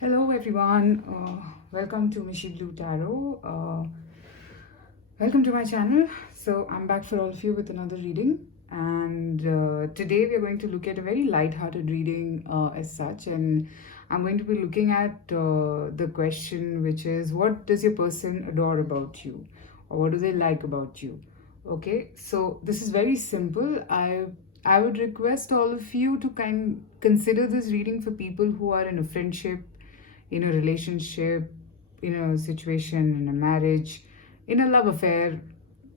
Hello everyone, welcome to Mishi Blue Tarot. Welcome to my channel. So I'm back for all of you with another reading, and today we are going to look at a very light-hearted reading as such, and I'm going to be looking at the question, which is, what does your person adore about you, or what do they like about you? Okay, so this is very simple. I would request all of you to consider this reading for people who are in a friendship, in a relationship, in a situation, in a marriage, in a love affair.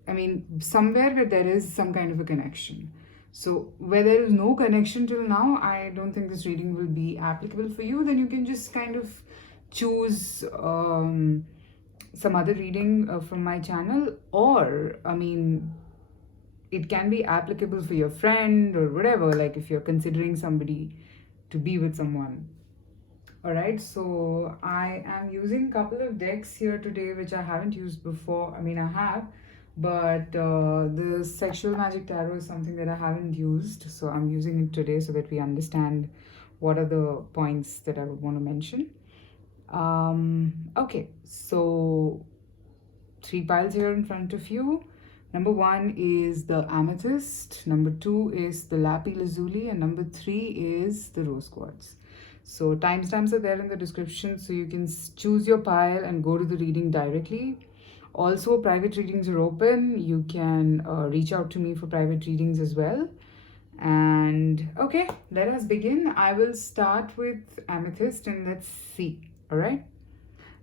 I mean, somewhere where there is some kind of a connection. So, where there is no connection till now, I don't think this reading will be applicable for you. Then you can just kind of choose some other reading from my channel, or I mean, it can be applicable for your friend or whatever, like if you're considering somebody to be with someone. All right, so I am using a couple of decks here today which I haven't used before. I mean, I have, but the Sexual Magic Tarot is something that I haven't used, so I'm using it today so that we understand what are the points that I would want to mention. Okay, so 3 piles here in front of you. Number 1 is the amethyst, number 2 is the lapiz lazuli, and number 3 is the rose quartz. So timestamps are there in the description, so you can choose your pile and go to the reading directly. Also, private readings are open. You can reach out to me for private readings as well. And okay, let us begin. I will start with amethyst and let's see. All right,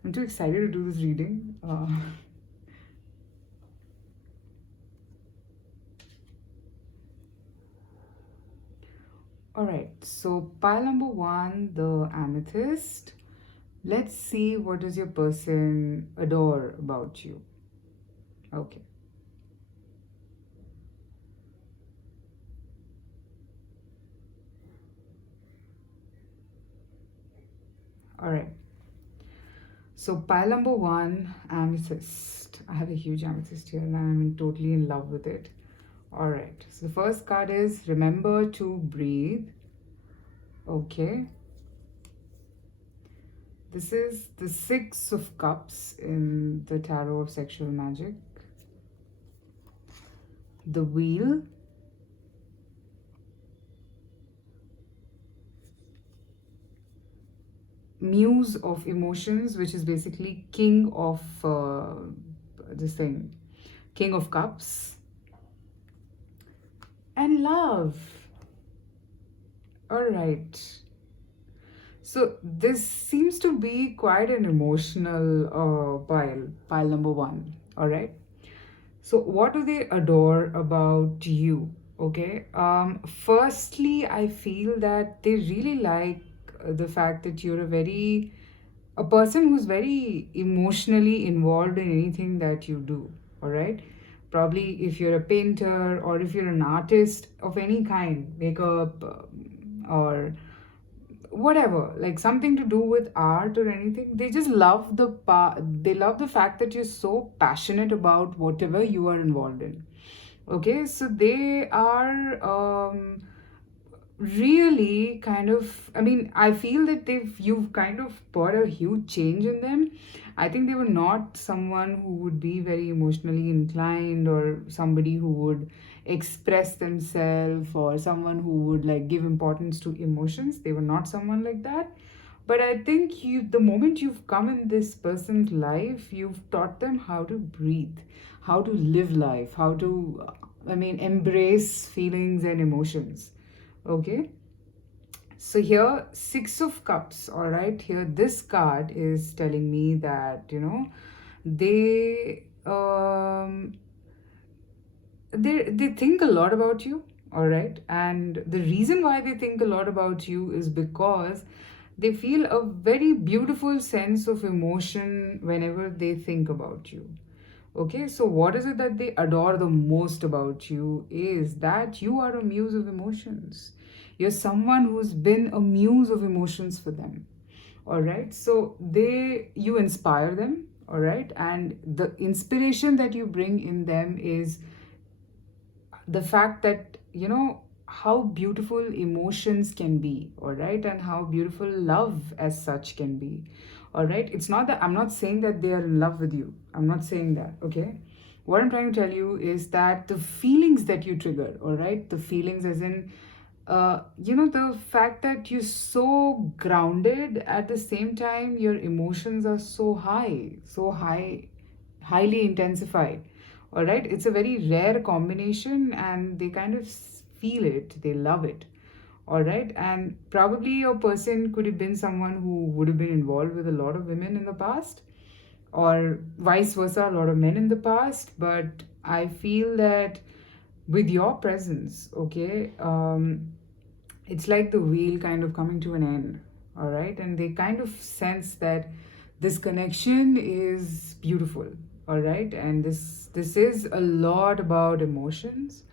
I'm too excited to do this reading. All right, so pile number 1, the amethyst. Let's see, what does your person adore about you? Okay. All right. So pile number 1, amethyst. I have a huge amethyst here and I'm totally in love with it. All right. So the first card is remember to breathe. Okay. This is the 6 of Cups in the Tarot of Sexual Magic. The Wheel. Muse of Emotions, which is basically King of this thing, King of Cups. And Love. All right. So this seems to be quite an emotional pile number 1. All right. So what do they adore about you? Okay. Firstly, I feel that they really like the fact that you're a person who's very emotionally involved in anything that you do. All right. Probably if you're a painter or if you're an artist of any kind, makeup or whatever, like something to do with art or anything, they just love they love the fact that you're so passionate about whatever you are involved in. Okay, so they are really kind of, I mean, I feel that you've kind of brought a huge change in them. I think they were not someone who would be very emotionally inclined or somebody who would express themselves or someone who would like give importance to emotions. They were not someone like that. But I think the moment you've come in this person's life, you've taught them how to breathe, how to live life, how to I mean, embrace feelings and emotions. Okay, so here 6 of Cups. All right, here this card is telling me that they they think a lot about you. All right, and the reason why they think a lot about you is because they feel a very beautiful sense of emotion whenever they think about you. Okay, so what is it that they adore the most about you is that you are a muse of emotions. You're someone who's been a muse of emotions for them. All right, so you inspire them. All right, and the inspiration that you bring in them is the fact that how beautiful emotions can be, all right, and how beautiful love as such can be, all right. It's not that I'm not saying that they are in love with you. I'm not saying that, okay. What I'm trying to tell you is that the feelings that you trigger, all right, the feelings as in, the fact that you're so grounded, at the same time your emotions are so high, highly intensified, all right. It's a very rare combination, and they kind of feel it, they love it, all right. And probably your person could have been someone who would have been involved with a lot of women in the past, or vice versa, a lot of men in the past. But I feel that with your presence, okay, it's like the wheel kind of coming to an end, all right. And they kind of sense that this connection is beautiful, all right. And this is a lot about emotions.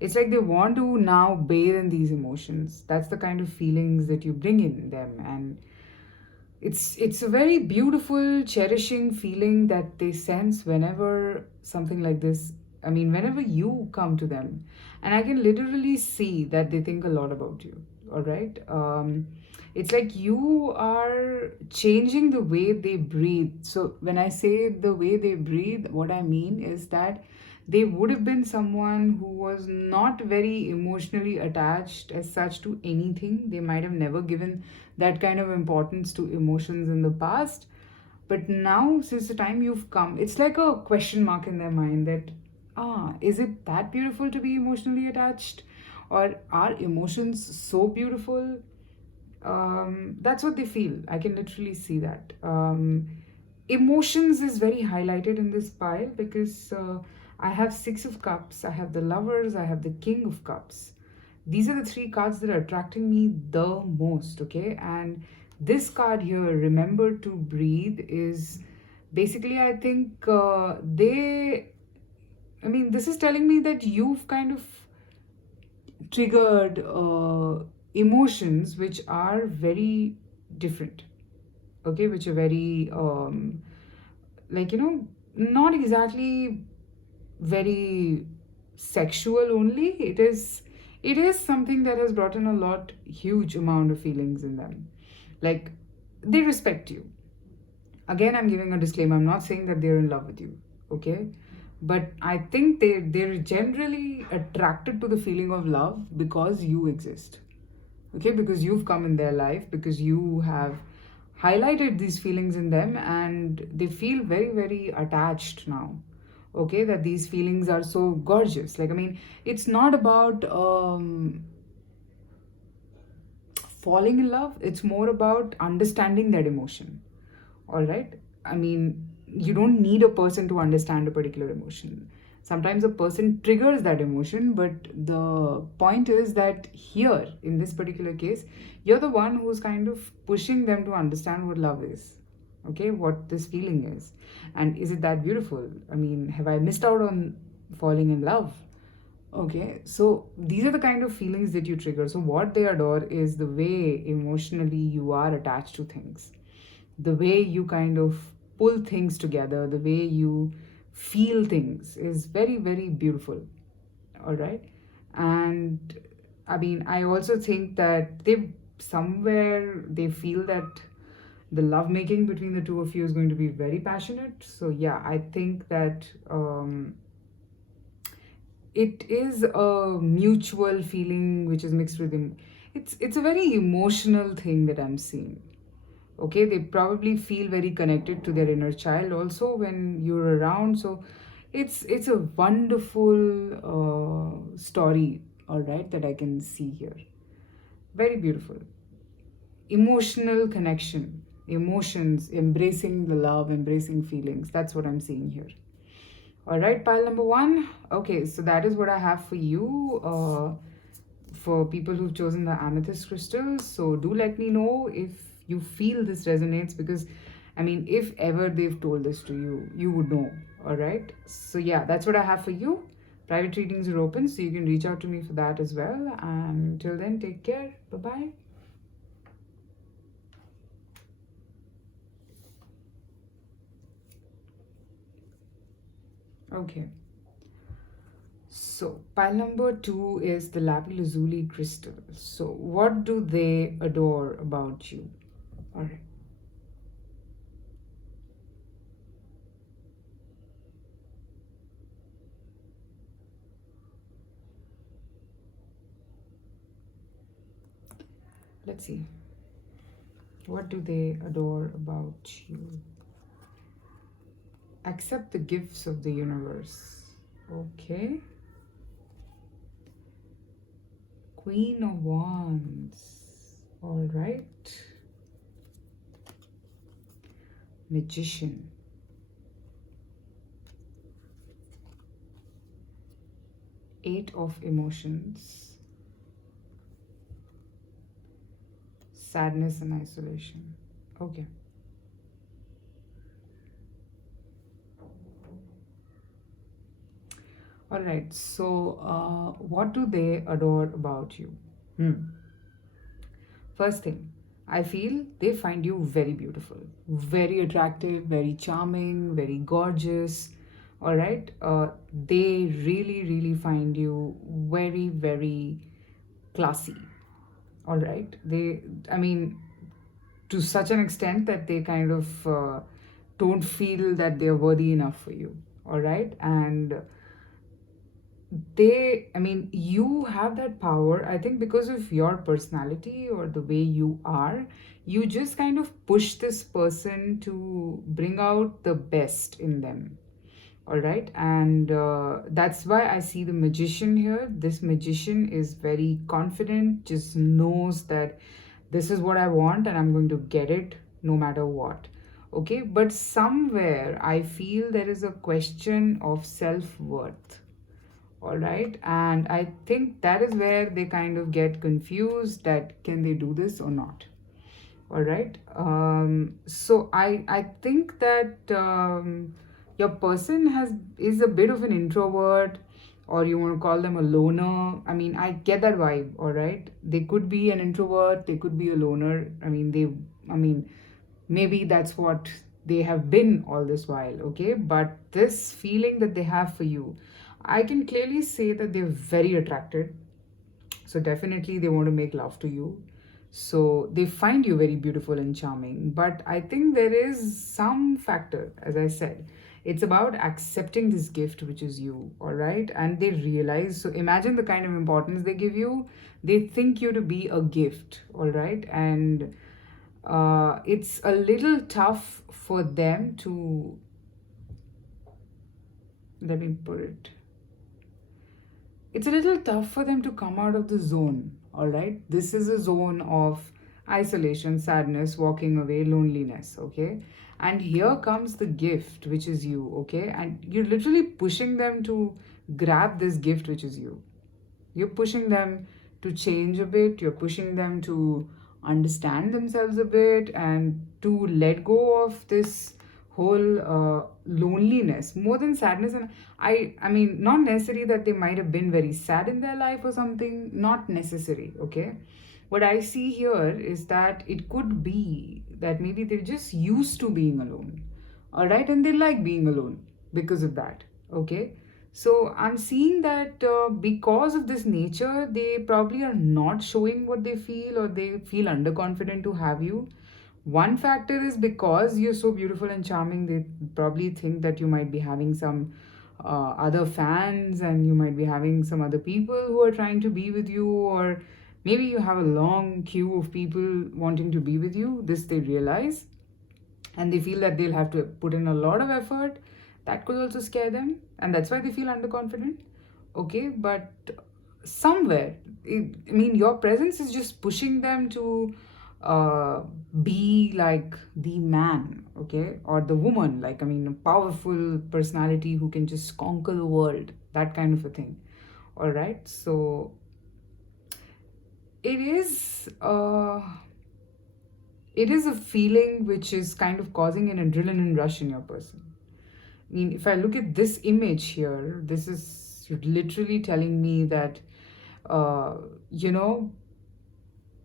It's like they want to now bathe in these emotions. That's the kind of feelings that you bring in them. And it's a very beautiful, cherishing feeling that they sense whenever something like this, I mean, whenever you come to them. And I can literally see that they think a lot about you, all right. It's like you are changing the way they breathe. So when I say the way they breathe, what I mean is that they would have been someone who was not very emotionally attached as such to anything. They might have never given that kind of importance to emotions in the past. But now, since the time you've come, it's like a question mark in their mind that, is it that beautiful to be emotionally attached? Or are emotions so beautiful? That's what they feel. I can literally see that. Emotions is very highlighted in this pile because I have Six of Cups, I have the Lovers, I have the King of Cups. These are the three cards that are attracting me the most, okay. And this card here, Remember to Breathe, is basically, I think, this is telling me that you've kind of triggered emotions which are very different, okay, which are very like, not exactly very sexual only. It is something that has brought in a lot huge amount of feelings in them. Like, they respect you. Again, I'm giving a disclaimer, I'm not saying that they're in love with you, okay. But I think they're generally attracted to the feeling of love because you exist, okay, because you've come in their life, because you have highlighted these feelings in them, and they feel very, very attached now, okay. That these feelings are so gorgeous. Like, I mean, it's not about falling in love, it's more about understanding that emotion, all right. I mean, you don't need a person to understand a particular emotion. Sometimes a person triggers that emotion, but the point is that here, in this particular case, you're the one who's kind of pushing them to understand what love is, okay, what this feeling is. And is it that beautiful? I mean, have I missed out on falling in love? Okay, so these are the kind of feelings that you trigger. So, what they adore is the way emotionally you are attached to things, the way you kind of pull things together, the way you feel things is very, very beautiful, all right. And I mean, I also think that they feel that the love making between the two of you is going to be very passionate. So yeah, I think that it is a mutual feeling which is mixed with him. It's a very emotional thing that I'm seeing, okay. They probably feel very connected to their inner child also when you're around. So it's a wonderful story, all right, that I can see here. Very beautiful. Emotional connection, emotions, embracing the love, embracing feelings. That's what I'm seeing here. All right, pile number one. Okay, so that is what I have for you. For people who've chosen the amethyst crystals. So do let me know if you feel this resonates, because I mean, if ever they've told this to you, you would know. All right. So yeah, that's what I have for you. Private readings are open, so you can reach out to me for that as well. And till then, take care. Bye bye. Okay. So So pile number 2 is the lazuli crystal. So what do they adore about you? All right. Let's see. What do they adore about you? Accept the gifts of the universe. Okay. Queen of Wands. All right. Magician. Eight of Emotions. Sadness and isolation. Okay. All right. So, what do they adore about you? First thing, I feel they find you very beautiful, very attractive, very charming, very gorgeous. All right. They really, really find you very, very classy. All right. I mean, to such an extent that they kind of don't feel that they're worthy enough for you. All right. And you have that power, I think, because of your personality or the way you are. You just kind of push this person to bring out the best in them. All right. And that's why I see the magician here. This magician is very confident, just knows that this is what I want and I'm going to get it no matter what. Okay. But somewhere I feel there is a question of self-worth. All right. And I think that is where they kind of get confused, that can they do this or not. All right. So I think that your person is a bit of an introvert, or you want to call them a loner. I mean, I get that vibe. All right. They could be an introvert, they could be a loner. Maybe that's what they have been all this while. Okay. But this feeling that they have for you, I can clearly say that they're very attracted. So definitely they want to make love to you. So they find you very beautiful and charming. But I think there is some factor, as I said. It's about accepting this gift, which is you, all right? And they realize, so imagine the kind of importance they give you. They think you to be a gift, all right? And it's a little tough for them to, let me put it, it's a little tough for them to come out of the zone. All right. This is a zone of isolation, sadness, walking away, loneliness. Okay. And here comes the gift, which is you. Okay. And you're literally pushing them to grab this gift, which is you. You're pushing them to change a bit. You're pushing them to understand themselves a bit and to let go of this whole loneliness more than sadness. And I mean, not necessary that they might have been very sad in their life or something, not necessary. Okay. What I see here is that it could be that maybe they're just used to being alone. All right. And they like being alone because of that. Okay. So I'm seeing that because of this nature, they probably are not showing what they feel, or they feel underconfident to have you. One factor is because you're so beautiful and charming, they probably think that you might be having some other fans, and you might be having some other people who are trying to be with you, or maybe you have a long queue of people wanting to be with you. This they realize, and they feel that they'll have to put in a lot of effort. That could also scare them, and that's why they feel underconfident. Okay, but somewhere, your presence is just pushing them to be like the man, okay, or the woman, like, a powerful personality who can just conquer the world, that kind of a thing. All right. So it is a feeling which is kind of causing an adrenaline rush in your person. I mean, if I look at this image here, this is literally telling me that, uh, you know,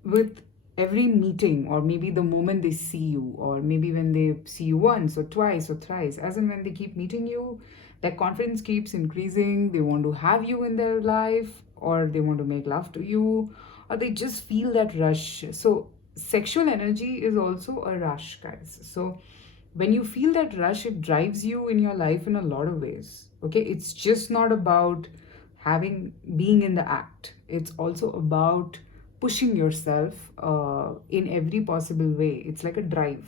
with every meeting, or maybe the moment they see you, or maybe when they see you once or twice or thrice, as in when they keep meeting you, their confidence keeps increasing. They want to have you in their life, or they want to make love to you, or they just feel that rush. So sexual energy is also a rush, guys. So when you feel that rush, it drives you in your life in a lot of ways. Okay, it's just not about having being in the act, it's also about pushing yourself in every possible way. It's like a drive.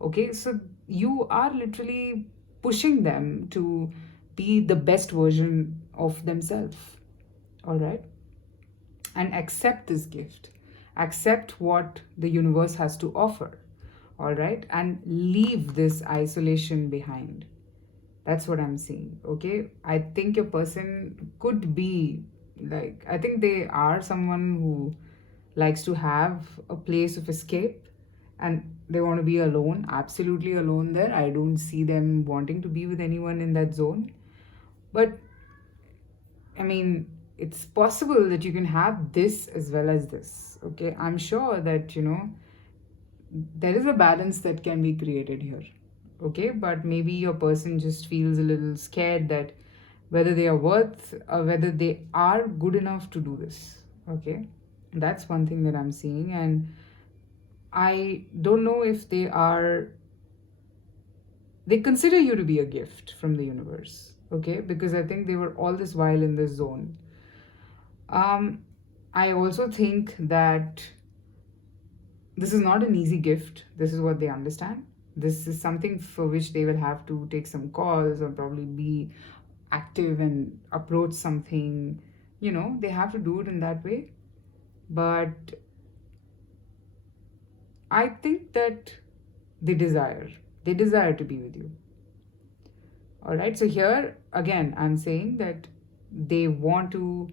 Okay, so you are literally pushing them to be the best version of themselves. All right, and accept this gift, accept what the universe has to offer. All right, and leave this isolation behind. That's what I'm seeing. Okay, I think your person could be like, I think they are someone who likes to have a place of escape, and they want to be alone, absolutely alone there. I don't see them wanting to be with anyone in that zone. But I mean, it's possible that you can have this as well as this. Okay, I'm sure that, there is a balance that can be created here. Okay, but maybe your person just feels a little scared that whether they are worth, or whether they are good enough to do this. Okay, that's one thing that I'm seeing. And I don't know if they consider you to be a gift from the universe. Okay, because I think they were all this while in this zone. um I also think that this is not an easy gift. This is what they understand. This is something for which they will have to take some calls, or probably be active and approach something. They have to do it in that way. But I think that they desire to be with you. All right, so here again I'm saying that they want to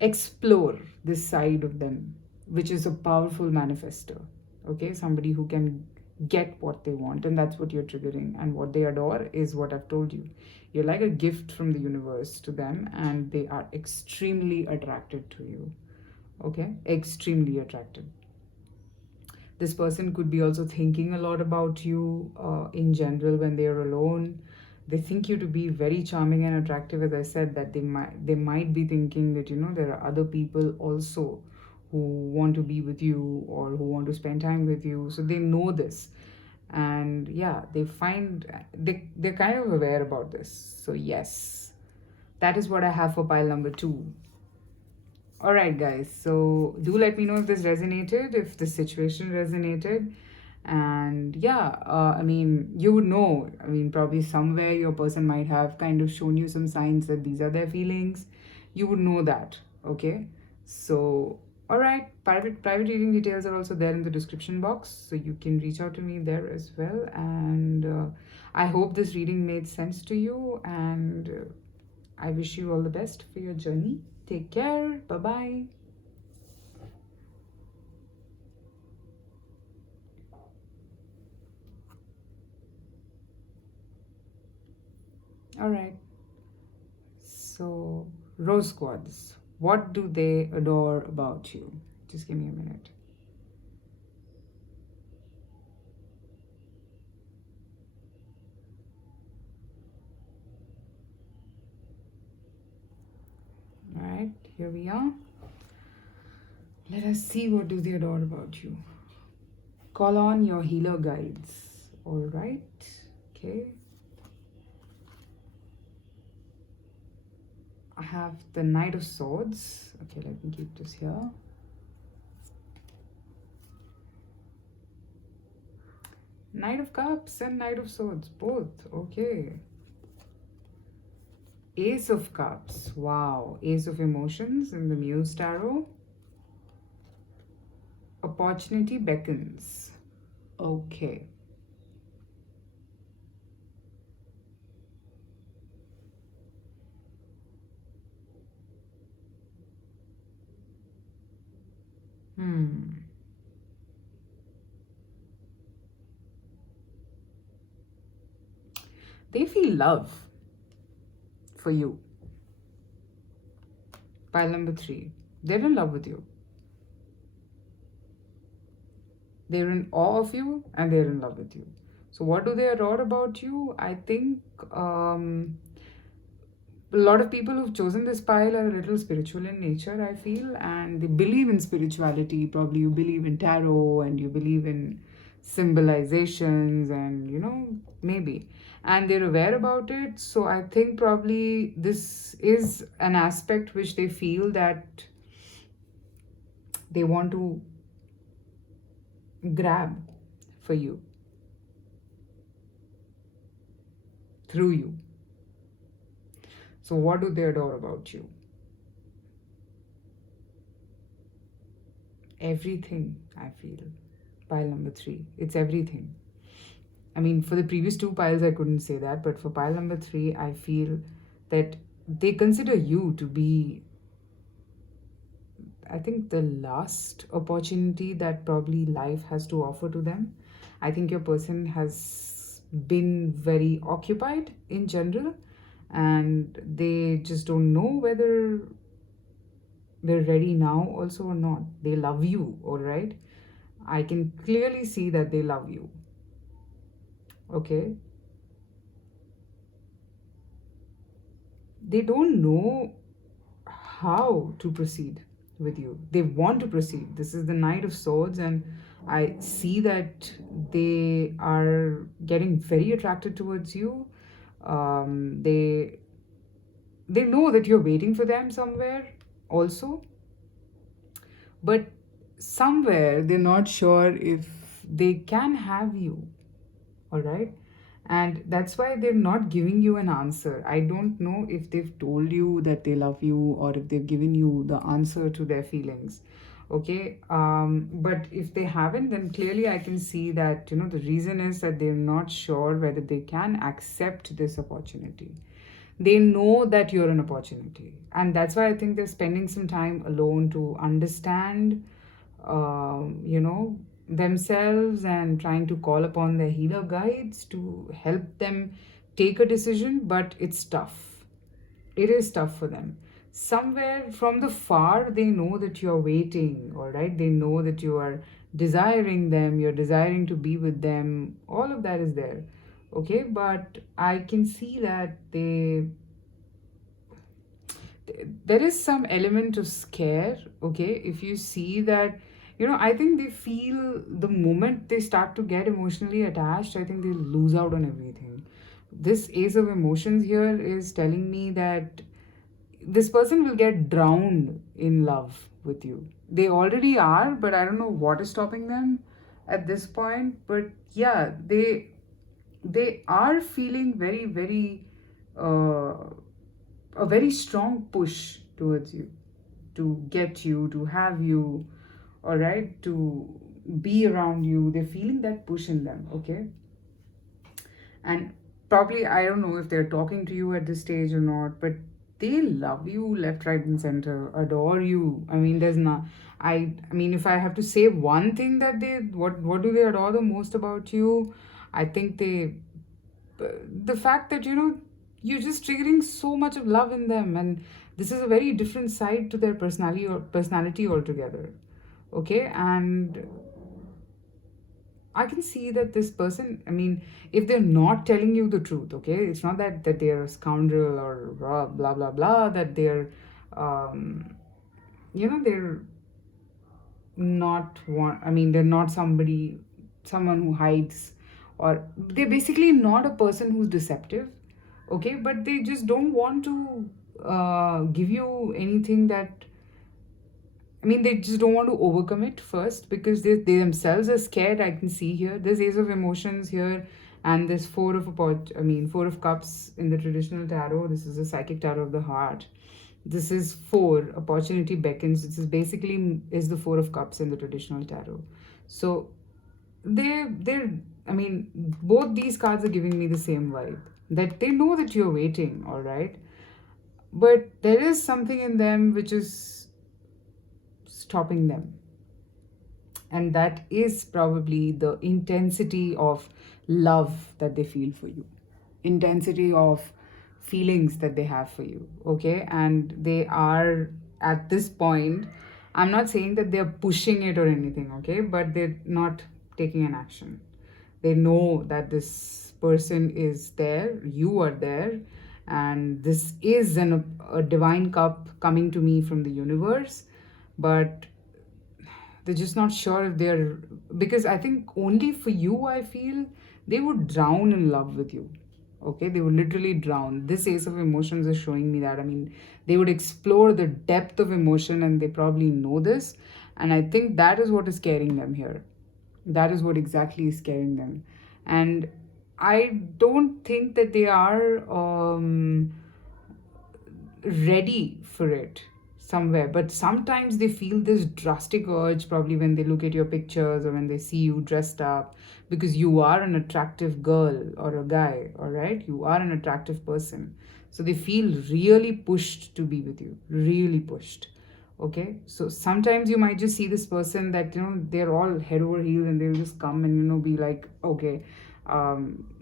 explore this side of them, which is a powerful manifester. Okay, somebody who can get what they want, and that's what you're triggering. And what they adore is what I've told you. You're like a gift from the universe to them, and they are extremely attracted to you. Okay, extremely attracted. This person could be also thinking a lot about you in general when they are alone. They think you to be very charming and attractive. As I said, that they might be thinking that there are other people also who want to be with you, or who want to spend time with you. So they know this, and yeah, they're kind of aware about this. So yes, that is what I have for pile number 2. All right, guys. So do let me know if this resonated, if this situation resonated. And yeah, I mean, you would know. I mean, probably somewhere your person might have kind of shown you some signs that these are their feelings. You would know that. Okay. So, all right. Private reading details are also there in the description box. So you can reach out to me there as well. And I hope this reading made sense to you. And I wish you all the best for your journey. Take care. Bye-bye. All right. So, rose quartz. What do they adore about you? Just give me a minute. All right, here we are. Let us see, what do they adore about you. Call on your healer guides. All right. Okay. I have the Knight of Swords. Okay, let me keep this here. Knight of Cups and Knight of Swords, both. Okay. Ace of Cups. Wow. Ace of Emotions in the Muse Tarot. Opportunity beckons. Okay. They feel love for you. Pile number 3. They're in love with you. They're in awe of you and they're in love with you. So what do they adore about you? I think a lot of people who've chosen this pile are a little spiritual in nature, I feel, and they believe in spirituality. Probably you believe in tarot and you believe in symbolizations, and maybe. And they're aware about it. So I think probably this is an aspect which they feel that they want to grab for you, through you. So, what do they adore about you? Everything, I feel. Pile number 3. It's everything. I mean, for the previous 2 piles, I couldn't say that, but for pile number 3, I feel that they consider you to be, I think, the last opportunity that probably life has to offer to them. I think your person has been very occupied in general, and they just don't know whether they're ready now also or not. They love you, all right? I can clearly see that they love you. Okay? They don't know how to proceed with you. They want to proceed. This is the Knight of Swords, and I see that they are getting very attracted towards you. They know that you're waiting for them somewhere also, but somewhere they're not sure if they can have you, all right? And that's why they're not giving you an answer. I don't know if they've told you that they love you or if they've given you the answer to their feelings. Okay, but if they haven't, then clearly I can see that the reason is that they're not sure whether they can accept this opportunity. They know that you're an opportunity, and that's why I think they're spending some time alone to understand themselves, and trying to call upon their healer guides to help them take a decision. But it's tough. It is tough for them. Somewhere from the far, they know that you're waiting, all right? They know that you are desiring them, you're desiring to be with them. All of that is there. Okay, but I can see that there is some element of scare. Okay, if you see that, I think they feel the moment they start to get emotionally attached, I think they lose out on everything. This Ace of Emotions here is telling me that this person will get drowned in love with you. They already are, but I don't know what is stopping them at this point. But yeah, they are feeling very, very a very strong push towards you, to get you, to have you, all right, to be around you. They're feeling that push in them. Okay, and probably, I don't know if they're talking to you at this stage or not, but they love you left, right, and center, adore you. I mean, there's not. I mean, if I have to say one thing that what do they adore the most about you? I think the fact that you're just triggering so much of love in them, and this is a very different side to their personality altogether. Okay, and I can see that this person, I mean, if they're not telling you the truth, okay, it's not that they're a scoundrel or blah blah blah, that they're they're not one. I mean, they're not someone who hides, or they're basically not a person who's deceptive. Okay, but they just don't want to give you anything that, I mean, they just don't want to overcome it first, because they themselves are scared. I can see here there's Ace of Emotions here, and there's Four of Cups in the traditional tarot. This is a psychic tarot of the heart. This is 4 opportunity beckons. This is basically is the 4 of Cups in the traditional tarot. So they're I mean, both these cards are giving me the same vibe, that they know that you're waiting, all right, but there is something in them which is stopping them, and that is probably the intensity of love that they feel for you, intensity of feelings that they have for you. Okay, and they are at this point, I'm not saying that they're pushing it or anything, okay, but they're not taking an action. They know that this person is there, you are there, and this is a divine cup coming to me from the universe. But they're just not sure if they're, because I think only for you, I feel they would drown in love with you. Okay, they would literally drown. This Ace of Emotions is showing me that. I mean, they would explore the depth of emotion, and they probably know this. And I think that is what is scaring them here. That is what exactly is scaring them. And I don't think that they are ready for it somewhere, but sometimes they feel this drastic urge, probably when they look at your pictures or when they see you dressed up, because you are an attractive girl or a guy, all right? You are an attractive person. So they feel really pushed to be with you, really pushed. Okay, so sometimes you might just see this person that, you know, they're all head over heels, and they'll just come and, you know, be like, okay,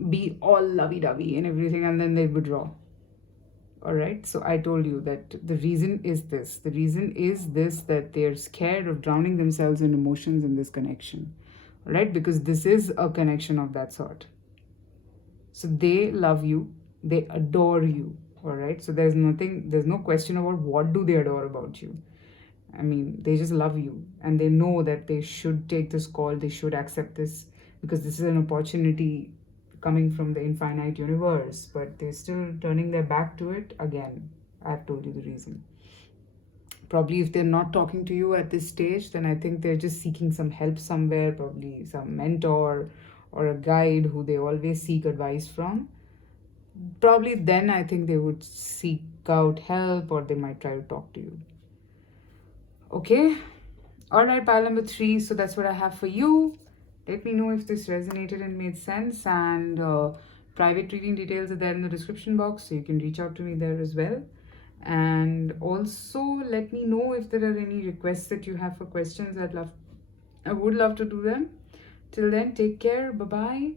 be all lovey-dovey and everything, and then they withdraw. All right, so I told you that the reason is this. The reason is this, that they're scared of drowning themselves in emotions in this connection. All right, because this is a connection of that sort. So they love you, they adore you. All right, so there's no question about what do they adore about you. I mean, they just love you, and they know that they should take this call, they should accept this, because this is an opportunity coming from the infinite universe, but they're still turning their back to it. Again, I've told you the reason. Probably if they're not talking to you at this stage, then I think they're just seeking some help somewhere, probably some mentor or a guide who they always seek advice from. Probably then I think they would seek out help, or they might try to talk to you. Okay, all right, pile number 3. So that's what I have for you. Let me know if this resonated and made sense, and private reading details are there in the description box, so you can reach out to me there as well. And also let me know if there are any requests that you have for questions. I would love to do them. Till then, take care. Bye bye.